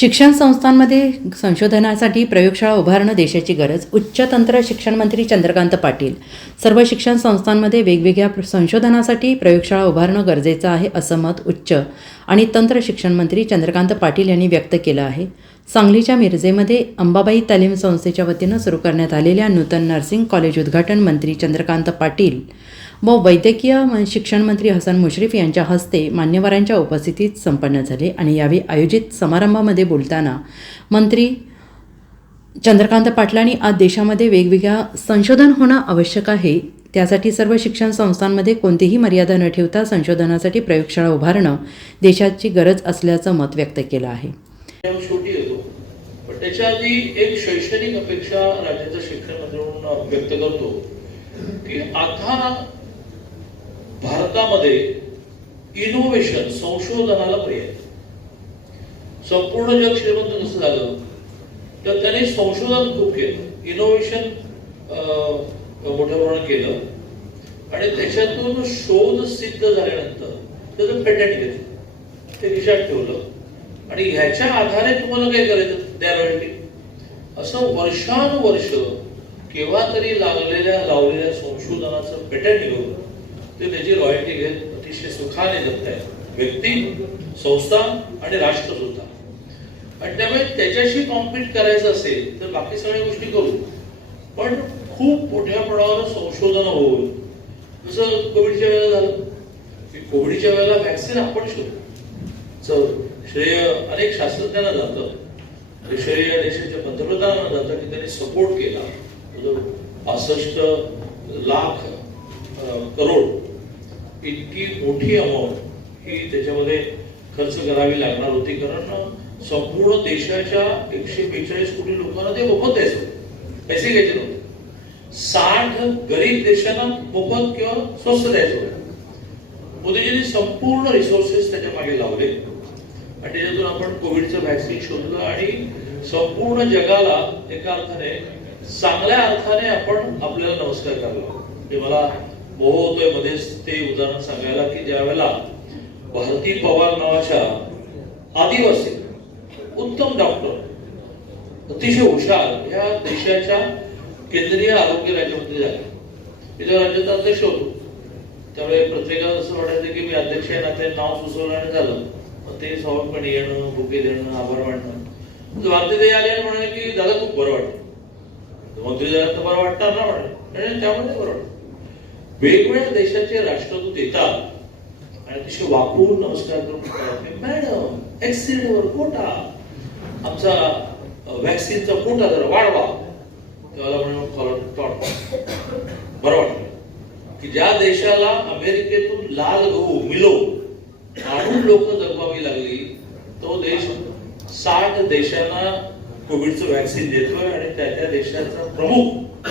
शिक्षण संस्थांमध्ये संशोधनासाठी प्रयोगशाळा उभारणं देशाची गरज. उच्च तंत्र शिक्षण मंत्री चंद्रकांत पाटील. सर्व शिक्षण संस्थांमध्ये वेगवेगळ्या संशोधनासाठी प्रयोगशाळा उभारणं गरजेचं आहे असं मत उच्च आणि तंत्र शिक्षण मंत्री चंद्रकांत पाटील यांनी व्यक्त केलं आहे. सांगलीच्या मिरजेमध्ये अंबाबाई तालीम संस्थेच्या वतीनं सुरू करण्यात आलेल्या नूतन नर्सिंग कॉलेज उद्घाटन मंत्री चंद्रकांत पाटील व वैद्यकीय म- शिक्षण मंत्री हसन मुश्रीफ यांच्या हस्ते मान्यवरांच्या उपस्थितीत संपन्न झाले आणि यावेळी आयोजित समारंभामध्ये बोलताना मंत्री चंद्रकांत पाटलांनी आज देशामध्ये वेगवेगळ्या संशोधन होणं आवश्यक आहे. त्यासाठी सर्व शिक्षण संस्थांमध्ये कोणतीही मर्यादा न ठेवता संशोधनासाठी प्रयोगशाळा उभारणं देशाची गरज असल्याचं मत व्यक्त केलं आहे. त्याच्या आधी एक शैक्षणिक अपेक्षा राज्याचा शिक्षण मंत्री म्हणून व्यक्त करतो की आता भारतामध्ये इनोव्हेशन संशोधनाला पर्याय. संपूर्ण जग श्रीमंत कसं झालं तर त्याने संशोधन खूप केलं. इनोव्हेशन मोठ्या प्रमाणात केलं. आणि त्याच्यातून शोध सिद्ध झाल्यानंतर त्याचं पेटंट घेतलं. ते खिशात ठेवलं. आणि ह्याच्या आधारे तुम्हाला काय करायचं? द्या रॉयल्टी असं वर्षानुवर्ष केव्हा तरी लागलेल्या लावलेल्या संशोधनाचं पेटंट घेऊन ते त्याची रॉयल्टी घेत अतिशय सुखाने जगतायत व्यक्ती संस्था आणि राष्ट्र सुद्धा. आणि त्यामुळे त्याच्याशी कॉम्पिट करायचं असेल तर बाकी सगळ्या गोष्टी करू. पण खूप मोठ्या प्रमाणावर संशोधन होऊन जसं कोविडच्या वेळेला झालं की कोविडच्या वेळेला व्हॅक्सिन आपण शोधलं. श्रेय अनेक शास्त्रज्ञांना जातं श्रेय या देशाच्या पंतप्रधानांना जातं की त्यांनी सपोर्ट केला. म्हणजे पासष्ट लाख करोड इतकी मोठी अमाऊंट ही त्याच्यामध्ये खर्च करावी लागणार होती. कारण संपूर्ण देशाच्या एकशे बेचाळीस कोटी लोकांना ते मोफत द्यायचं पैसे घ्यायचे नव्हते. साठ गरीब देशांना मोफत किंवा स्वस्त द्यायचं होतं. मोदीजींनी संपूर्ण रिसोर्सेस त्याच्यामागे लावले. आणि त्याच्यातून आपण कोविडचं व्हॅक्सिन शोधलं आणि संपूर्ण जगाला एका अर्थाने चांगल्या अर्थाने आपण आपल्याला नमस्कार करला ते मला मोह होतोय मध्येच ते उदाहरण सांगायला की ज्या वेळेला भारती पवार नावाच्या आदिवासी उत्तम डॉक्टर अतिशय हुशार या देशाच्या केंद्रीय आरोग्य राज्यमंत्री झाले. मी त्या राज्याचा अध्यक्ष होतो त्यावेळी प्रत्येकाला असं वाटायचं की मी अध्यक्ष आहे ना ते नाव सुचवलं आणि झालं. मग ते स्वाभाविकपणे येणं बुके देणं आभार मानणं. म्हणजे भारतीय आले आणि म्हणाले की दादा खूप बरं वाटतं मंत्री झालं तर बरं वाटणार ना म्हणे आणि त्यामुळे बरं वाटतं वेगवेगळ्या देशाचे राष्ट्रदूत येतात. आणि अतिशय वाकून नमस्कार करून मॅडम एक्सिडेंटवर कोटा आमचा व्हॅक्सिनचा कोटा जरा वाढवा. तेव्हा म्हणून कॉलर टॉट बरं वाटलं. की ज्या देशाला अमेरिकेतून लाल गहू मिलो आणून लोक जगवावी लागली तो देश साठ देशांना कोविडचं व्हॅक्सिन देतोय आणि त्या त्या देशाचा प्रमुख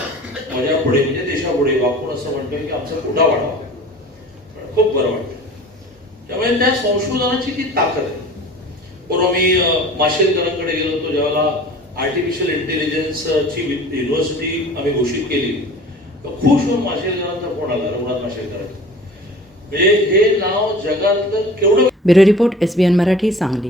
माझ्या पुढे म्हणजे देशापुढे वाकून असं म्हणतोय की आमचा कुठा वाढवा पण खूप बरं वाटतं त्यामुळे त्या संशोधनाची ती ताकद आहे. बरोबर मी माशेलकरांकडे गेलो होतो ज्यावेळेला आर्टिफिशियल इंटेलिजन्सची युनिव्हर्सिटी आम्ही घोषित केली. तर खुश होऊन माशेलकरांचा फोन आला रघुनाथ माशेलकरांचा म्हणजे हे नाव जगातलं केवढं bureau report S B N Marathi Sangli.